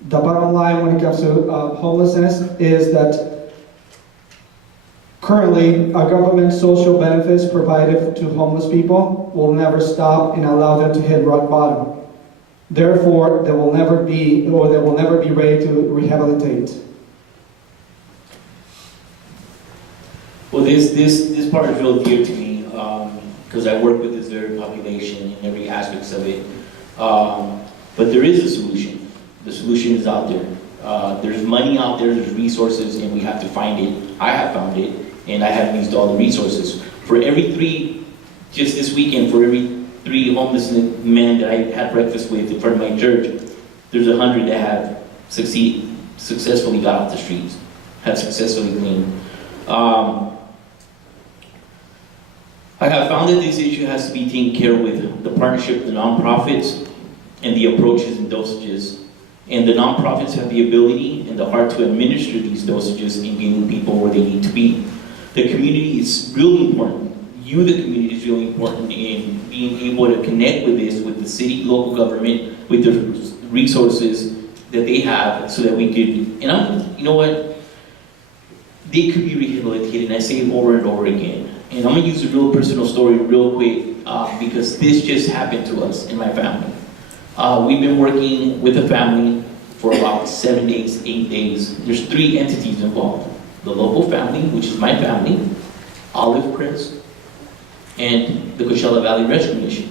The bottom line when it comes to homelessness is that currently our government social benefits provided to homeless people will never stop and allow them to hit rock bottom. Therefore, they will never be ready to rehabilitate. Well, this part is real dear to me because I work with this very population in every aspect of it. But there is a solution. The solution is out there. There's money out there, there's resources, and we have to find it. I have found it, and I have used all the resources. For every just this weekend, for every 3 homeless men that I had breakfast with in front of my church, there's 100 that have successfully got off the streets, have successfully cleaned. I have found that this issue has to be taken care of with the partnership of the nonprofits and the approaches and dosages. And the nonprofits have the ability and the heart to administer these dosages and getting people where they need to be. The community is really important. You, the community, is really important in being able to connect with this, with the city, local government, with the resources that they have, so that we could, and you know what? They could be rehabilitated, and I say it over and over again. And I'm gonna use a real personal story real quick, because this just happened to us in my family. We've been working with a family for about 7 days, 8 days. There's 3 entities involved. The local family, which is my family, Olive Crest, and the Coachella Valley Rescue Mission.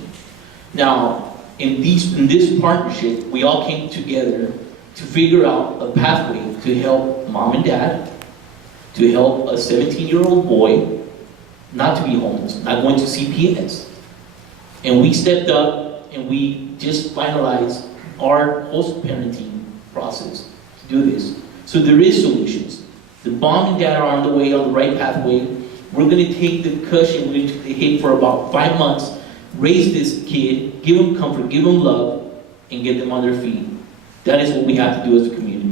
Now, in this partnership, we all came together to figure out a pathway to help mom and dad, to help a 17-year-old boy not to be homeless, not going to CPS. And we stepped up and we just finalized our post-parenting process to do this. So there is solutions. The mom and dad are on the way, on the right pathway. We're going to take the cushion, we're going to take the hit for about 5 months, raise this kid, give him comfort, give him love, and get them on their feet. That is what we have to do as a community.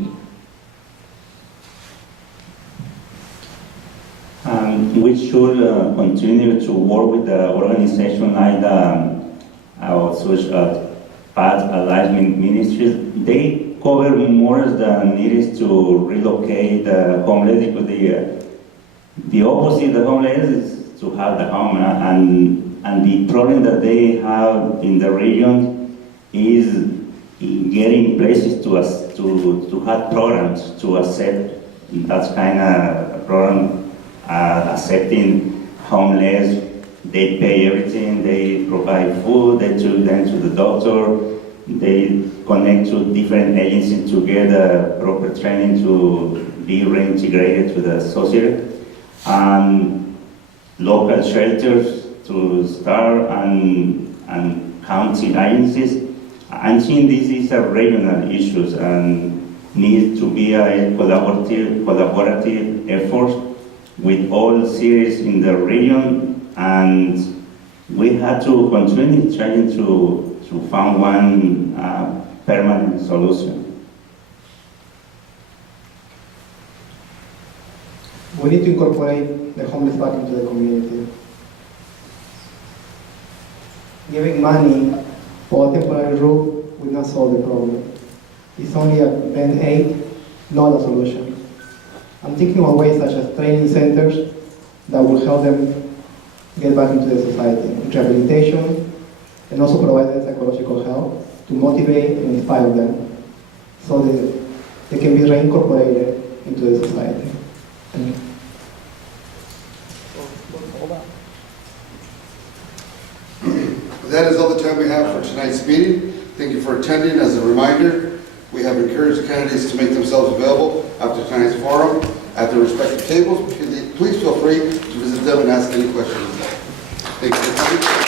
We should continue to work with the organization like our social path alignment ministries. They cover more than needs to relocate the homeless, because the opposite of homeless is to have the home, and the problem that they have in the region is in getting places to have programs to accept that kind of program. Accepting homeless, they pay everything, they provide food, they took them to the doctor, they connect to different agencies to get proper training to be reintegrated to the society, and local shelters to start, and county agencies. I think this is a regional issue and needs to be a collaborative effort with all cities in the region, and we had to continue trying to find one permanent solution. We need to incorporate the homeless back into the community. Giving money for a temporary roof will not solve the problem. It's only a band-aid, not a solution. I'm thinking of ways such as training centers that will help them get back into the society, rehabilitation, and also provide them psychological help to motivate and inspire them so that they can be reincorporated into the society. Thank you. That is all the time we have for tonight's meeting. Thank you for attending. As a reminder, we have encouraged candidates to make themselves available after tonight's forum at their respective tables. Please feel free to visit them and ask any questions. Thank you for coming.